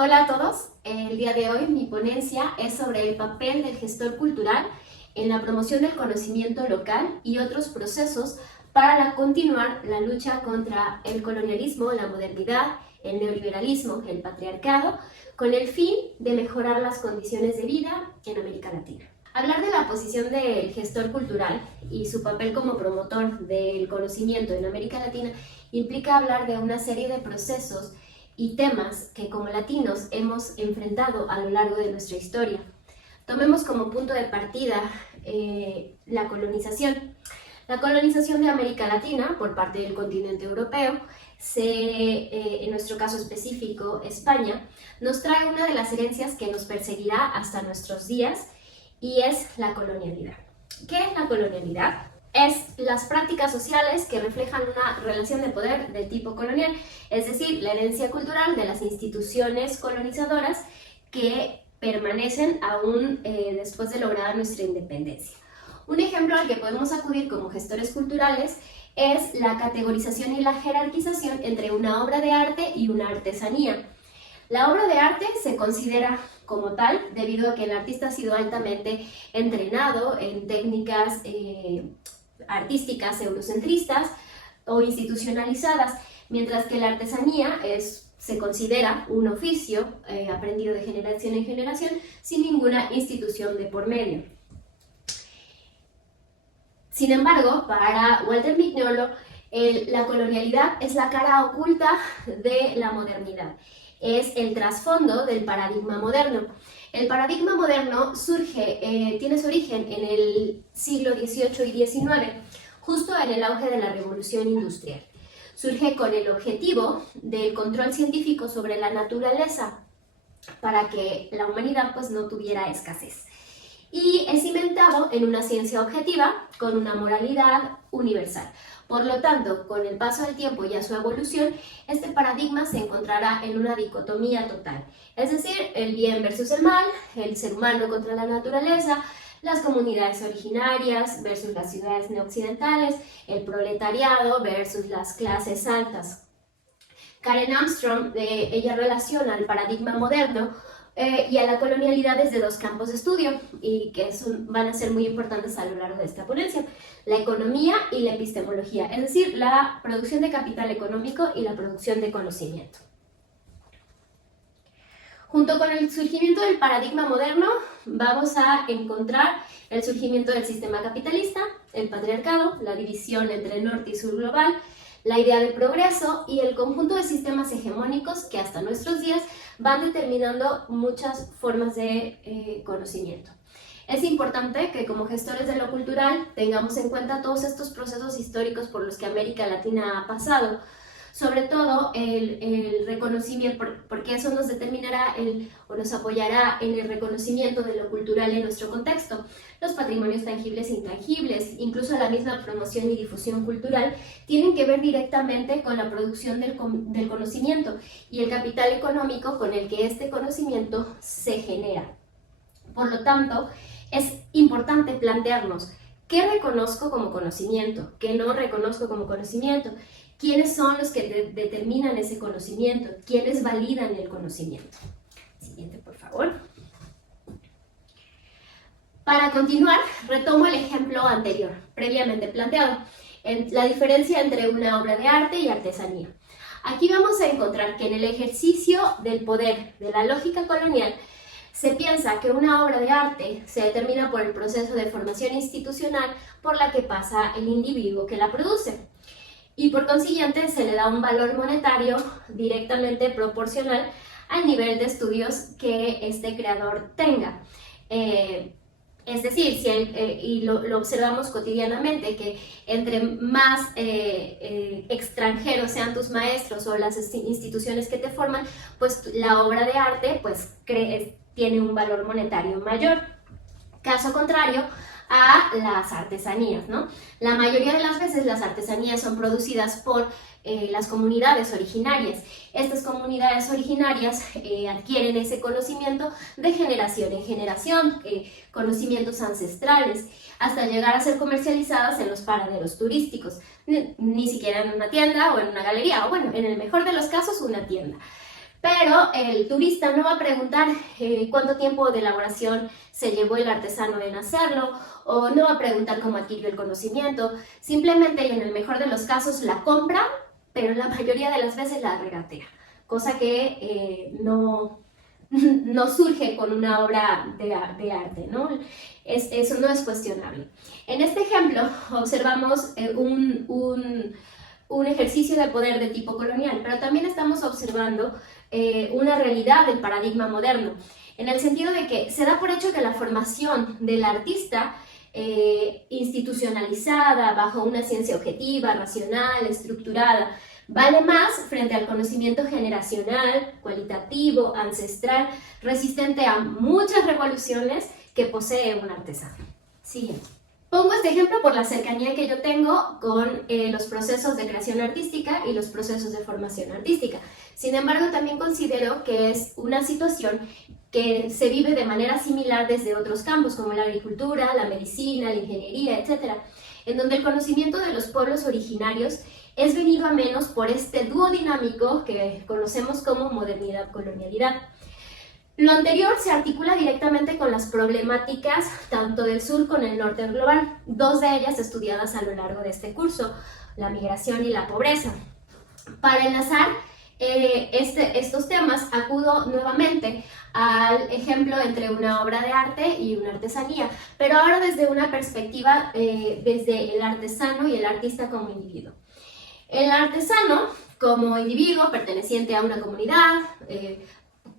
Hola a todos, el día de hoy mi ponencia es sobre el papel del gestor cultural en la promoción del conocimiento local y otros procesos para continuar la lucha contra el colonialismo, la modernidad, el neoliberalismo, el patriarcado, con el fin de mejorar las condiciones de vida en América Latina. Hablar de la posición del gestor cultural y su papel como promotor del conocimiento en América Latina implica hablar de una serie de procesos y temas que como latinos hemos enfrentado a lo largo de nuestra historia. Tomemos como punto de partida la colonización. La colonización de América Latina por parte del continente europeo, en nuestro caso específico España, nos trae una de las herencias que nos perseguirá hasta nuestros días y es la colonialidad. ¿Qué es la colonialidad? Es las prácticas sociales que reflejan una relación de poder de tipo colonial, es decir, la herencia cultural de las instituciones colonizadoras que permanecen aún después de lograr nuestra independencia. Un ejemplo al que podemos acudir como gestores culturales es la categorización y la jerarquización entre una obra de arte y una artesanía. La obra de arte se considera como tal debido a que el artista ha sido altamente entrenado en técnicas artísticas eurocentristas o institucionalizadas, mientras que la artesanía se considera un oficio aprendido de generación en generación sin ninguna institución de por medio. Sin embargo, para Walter Mignolo, la colonialidad es la cara oculta de la modernidad, es el trasfondo del paradigma moderno. El paradigma moderno tiene su origen en el siglo XVIII y XIX, justo en el auge de la revolución industrial. Surge con el objetivo del control científico sobre la naturaleza para que la humanidad no tuviera escasez. Y es cimentado en una ciencia objetiva con una moralidad universal. Por lo tanto, con el paso del tiempo y a su evolución, este paradigma se encontrará en una dicotomía total, es decir, el bien versus el mal, el ser humano contra la naturaleza, las comunidades originarias versus las ciudades neoccidentales, el proletariado versus las clases altas. Karen Armstrong, ella relaciona el paradigma moderno y a la colonialidad desde dos campos de estudio y que van a ser muy importantes a lo largo de esta ponencia: la economía y la epistemología, es decir, la producción de capital económico y la producción de conocimiento. Junto con el surgimiento del paradigma moderno vamos a encontrar el surgimiento del sistema capitalista, el patriarcado, la división entre norte y sur global, la idea de progreso y el conjunto de sistemas hegemónicos que hasta nuestros días van determinando muchas formas de conocimiento. Es importante que como gestores de lo cultural tengamos en cuenta todos estos procesos históricos por los que América Latina ha pasado, sobre todo el reconocimiento, porque eso nos determinará o nos apoyará en el reconocimiento de lo cultural en nuestro contexto. Los patrimonios tangibles e intangibles, incluso la misma promoción y difusión cultural, tienen que ver directamente con la producción del conocimiento y el capital económico con el que este conocimiento se genera. Por lo tanto, es importante plantearnos qué reconozco como conocimiento, qué no reconozco como conocimiento, quiénes son los que determinan ese conocimiento, quiénes validan el conocimiento. Siguiente, por favor. Para continuar, retomo el ejemplo anterior, previamente planteado, la diferencia entre una obra de arte y artesanía. Aquí vamos a encontrar que en el ejercicio del poder de la lógica colonial se piensa que una obra de arte se determina por el proceso de formación institucional por la que pasa el individuo que la produce. Y por consiguiente se le da un valor monetario directamente proporcional al nivel de estudios que este creador tenga. Es decir, y lo observamos cotidianamente, que entre más extranjeros sean tus maestros o las instituciones que te forman, pues la obra de arte tiene un valor monetario mayor. Caso contrario a las artesanías, ¿no? La mayoría de las veces las artesanías son producidas por las comunidades originarias. Estas comunidades originarias adquieren ese conocimiento de generación en generación, conocimientos ancestrales, hasta llegar a ser comercializadas en los paraderos turísticos, ni siquiera en una tienda o en una galería, o bueno, en el mejor de los casos una tienda. Pero el turista no va a preguntar cuánto tiempo de elaboración se llevó el artesano en hacerlo, o no va a preguntar cómo adquirió el conocimiento. Simplemente, y en el mejor de los casos, la compra, pero la mayoría de las veces la regatea, cosa que no surge con una obra de arte, ¿no? Eso no es cuestionable. En este ejemplo observamos un ejercicio de poder de tipo colonial, pero también estamos observando una realidad del paradigma moderno, en el sentido de que se da por hecho que la formación del artista institucionalizada, bajo una ciencia objetiva, racional, estructurada, vale más frente al conocimiento generacional, cualitativo, ancestral, resistente a muchas revoluciones que posee un artesano. Siguiente. Pongo este ejemplo por la cercanía que yo tengo con los procesos de creación artística y los procesos de formación artística. Sin embargo, también considero que es una situación que se vive de manera similar desde otros campos, como la agricultura, la medicina, la ingeniería, etc., en donde el conocimiento de los pueblos originarios es venido a menos por este dúo dinámico que conocemos como modernidad-colonialidad. Lo anterior se articula directamente con las problemáticas tanto del sur como el norte global, dos de ellas estudiadas a lo largo de este curso, la migración y la pobreza. Para enlazar estos temas, acudo nuevamente al ejemplo entre una obra de arte y una artesanía, pero ahora desde una perspectiva desde el artesano y el artista como individuo. El artesano, como individuo perteneciente a una comunidad,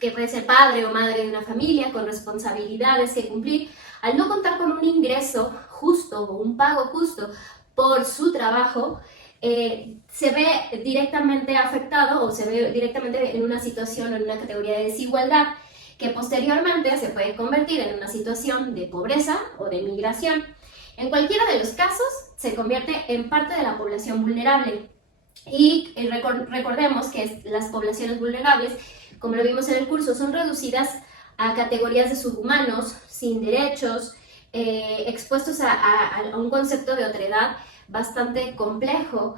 que puede ser padre o madre de una familia con responsabilidades que cumplir, al no contar con un ingreso justo o un pago justo por su trabajo, se ve directamente afectado o se ve directamente en una situación o en una categoría de desigualdad que posteriormente se puede convertir en una situación de pobreza o de migración. En cualquiera de los casos se convierte en parte de la población vulnerable. Y recordemos que las poblaciones vulnerables, como lo vimos en el curso, son reducidas a categorías de subhumanos, sin derechos, expuestos a un concepto de otredad bastante complejo,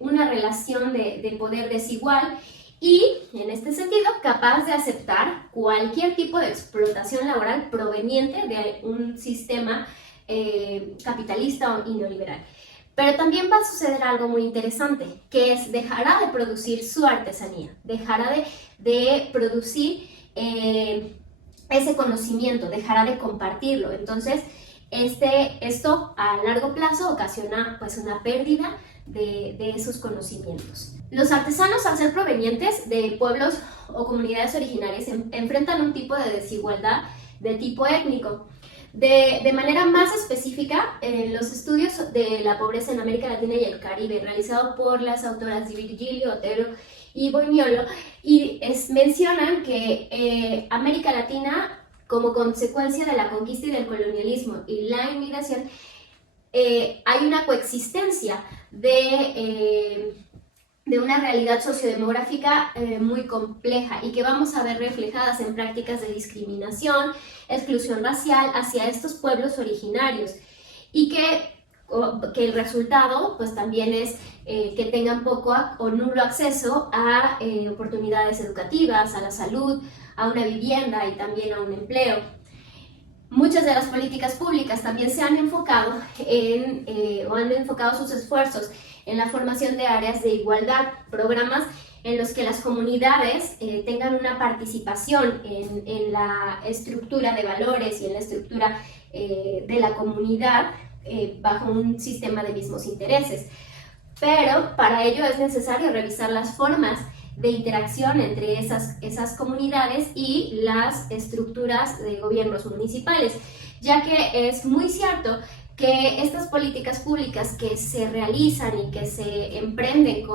una relación de poder desigual y, en este sentido, capaz de aceptar cualquier tipo de explotación laboral proveniente de un sistema capitalista y neoliberal. Pero también va a suceder algo muy interesante, que es dejará de producir su artesanía, dejará de producir ese conocimiento, dejará de compartirlo. Entonces, esto a largo plazo ocasiona pues una pérdida de esos conocimientos. Los artesanos, al ser provenientes de pueblos o comunidades originarias, enfrentan un tipo de desigualdad de tipo étnico. De manera más específica, los estudios de la pobreza en América Latina y el Caribe, realizados por las autoras Di Virgilio, Otero y Boiniolo, mencionan que América Latina, como consecuencia de la conquista y del colonialismo y la inmigración, hay una coexistencia de una realidad sociodemográfica muy compleja y que vamos a ver reflejadas en prácticas de discriminación, exclusión racial hacia estos pueblos originarios y que el resultado pues también es que tengan poco o nulo acceso a oportunidades educativas, a la salud, a una vivienda y también a un empleo. Muchas de las políticas públicas también se han enfocado o han enfocado sus esfuerzos en la formación de áreas de igualdad, programas en los que las comunidades tengan una participación en la estructura de valores y en la estructura de la comunidad bajo un sistema de mismos intereses. Pero para ello es necesario revisar las formas de interacción entre esas comunidades y las estructuras de gobiernos municipales, ya que es muy cierto que estas políticas públicas que se realizan y que se emprenden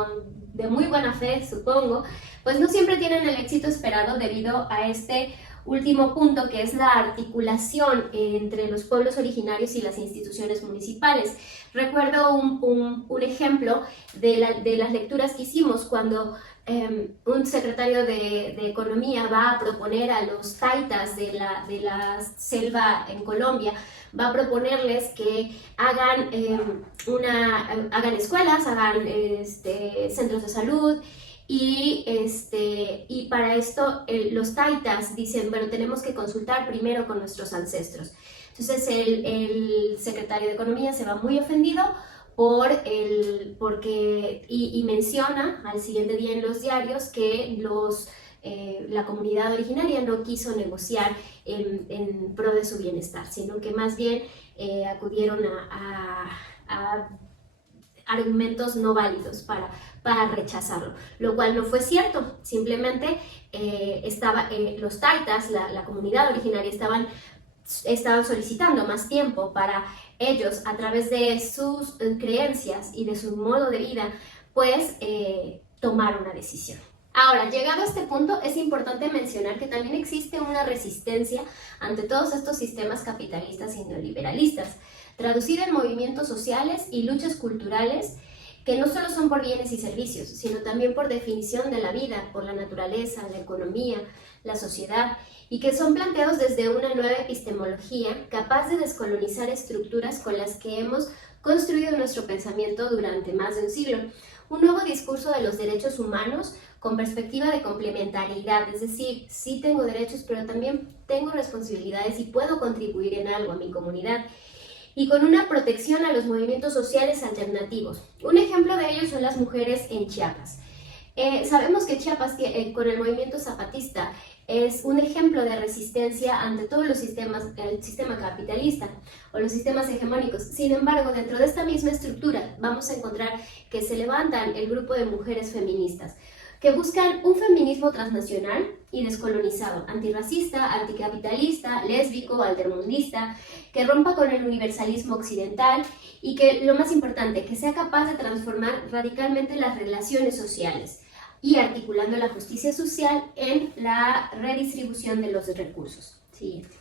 de muy buena fe, supongo, pues no siempre tienen el éxito esperado debido a este último punto, que es la articulación entre los pueblos originarios y las instituciones municipales. Recuerdo un ejemplo de las lecturas que hicimos cuando un secretario de Economía va a proponer a los taitas de la selva en Colombia, va a proponerles que hagan escuelas, hagan centros de salud, y para esto los taitas dicen, bueno, tenemos que consultar primero con nuestros ancestros. Entonces el secretario de Economía se va muy ofendido y menciona al siguiente día en los diarios que la comunidad originaria no quiso negociar en pro de su bienestar, sino que más bien acudieron a argumentos no válidos para rechazarlo, lo cual no fue cierto. Simplemente los taitas, la comunidad originaria, estaban solicitando más tiempo para ellos, a través de sus creencias y de su modo de vida, pues tomar una decisión. Ahora, llegado a este punto, es importante mencionar que también existe una resistencia ante todos estos sistemas capitalistas y neoliberalistas, traducida en movimientos sociales y luchas culturales que no solo son por bienes y servicios, sino también por definición de la vida, por la naturaleza, la economía, la sociedad, y que son planteados desde una nueva epistemología capaz de descolonizar estructuras con las que hemos construido nuestro pensamiento durante más de un siglo. Un nuevo discurso de los derechos humanos con perspectiva de complementariedad, es decir, sí tengo derechos, pero también tengo responsabilidades y puedo contribuir en algo a mi comunidad, y con una protección a los movimientos sociales alternativos. Un ejemplo de ello son las mujeres en Chiapas. Sabemos que Chiapas, con el movimiento zapatista, es un ejemplo de resistencia ante todos los sistemas, el sistema capitalista o los sistemas hegemónicos. Sin embargo, dentro de esta misma estructura vamos a encontrar que se levantan el grupo de mujeres feministas que buscan un feminismo transnacional y descolonizado, antirracista, anticapitalista, lésbico, altermundista, que rompa con el universalismo occidental y que, lo más importante, que sea capaz de transformar radicalmente las relaciones sociales y articulando la justicia social en la redistribución de los recursos. Siguiente.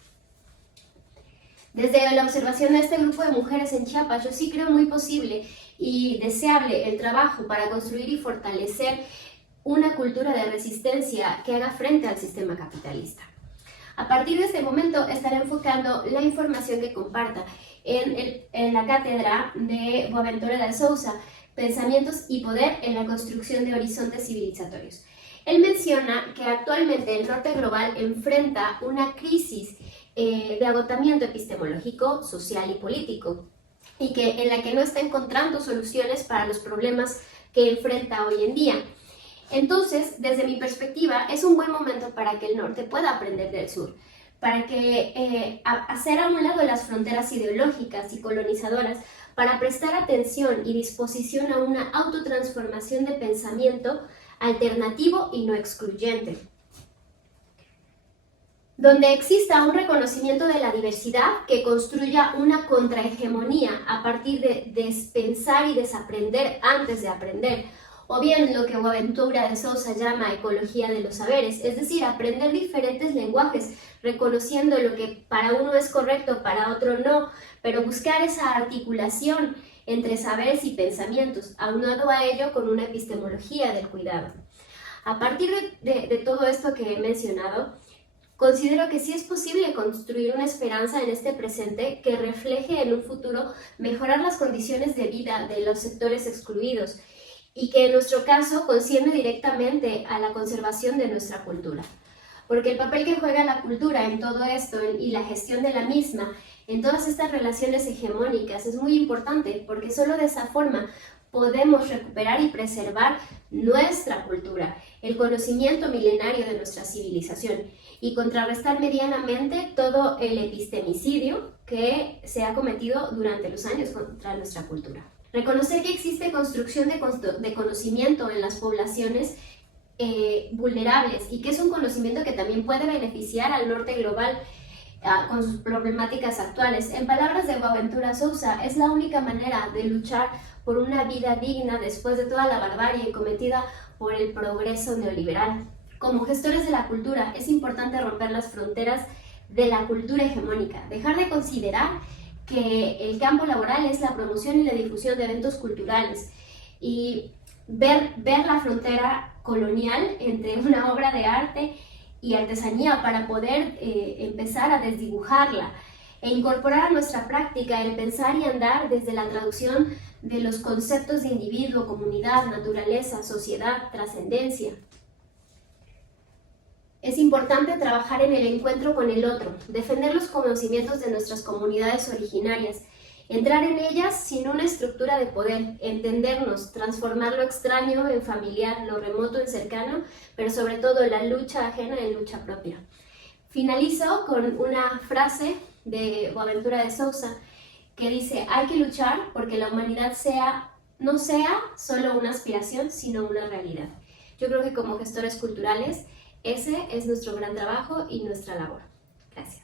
Desde la observación de este grupo de mujeres en Chiapas, yo sí creo muy posible y deseable el trabajo para construir y fortalecer una cultura de resistencia que haga frente al sistema capitalista. A partir de este momento estaré enfocando la información que comparta en la cátedra de Boaventura de Sousa, Pensamientos y Poder en la Construcción de Horizontes Civilizatorios. Él menciona que actualmente el norte global enfrenta una crisis de agotamiento epistemológico, social y político, y en la que no está encontrando soluciones para los problemas que enfrenta hoy en día. Entonces, desde mi perspectiva, es un buen momento para que el norte pueda aprender del sur, para que hacer a un lado las fronteras ideológicas y colonizadoras, para prestar atención y disposición a una autotransformación de pensamiento alternativo y no excluyente, donde exista un reconocimiento de la diversidad que construya una contrahegemonía a partir de despensar y desaprender antes de aprender, o bien lo que Boaventura de Sousa llama ecología de los saberes, es decir, aprender diferentes lenguajes, reconociendo lo que para uno es correcto, para otro no, pero buscar esa articulación entre saberes y pensamientos, aunado a ello con una epistemología del cuidado. A partir de todo esto que he mencionado, considero que sí es posible construir una esperanza en este presente que refleje en un futuro mejorar las condiciones de vida de los sectores excluidos, y que en nuestro caso concierne directamente a la conservación de nuestra cultura. Porque el papel que juega la cultura en todo esto y la gestión de la misma, en todas estas relaciones hegemónicas, es muy importante, porque solo de esa forma podemos recuperar y preservar nuestra cultura, el conocimiento milenario de nuestra civilización, y contrarrestar medianamente todo el epistemicidio que se ha cometido durante los años contra nuestra cultura. Reconocer que existe construcción de conocimiento en las poblaciones vulnerables y que es un conocimiento que también puede beneficiar al norte global con sus problemáticas actuales. En palabras de Boaventura Sousa, es la única manera de luchar por una vida digna después de toda la barbarie cometida por el progreso neoliberal. Como gestores de la cultura, es importante romper las fronteras de la cultura hegemónica, dejar de considerar que el campo laboral es la promoción y la difusión de eventos culturales y ver la frontera colonial entre una obra de arte y artesanía para poder empezar a desdibujarla. e incorporar a nuestra práctica el pensar y andar desde la traducción de los conceptos de individuo, comunidad, naturaleza, sociedad, trascendencia. Es importante trabajar en el encuentro con el otro, defender los conocimientos de nuestras comunidades originarias, entrar en ellas sin una estructura de poder, entendernos, transformar lo extraño en familiar, lo remoto en cercano, pero sobre todo la lucha ajena en lucha propia. Finalizo con una frase de Boaventura de Sousa que dice: hay que luchar porque la humanidad no sea solo una aspiración, sino una realidad. Yo creo que como gestores culturales ese es nuestro gran trabajo y nuestra labor. Gracias.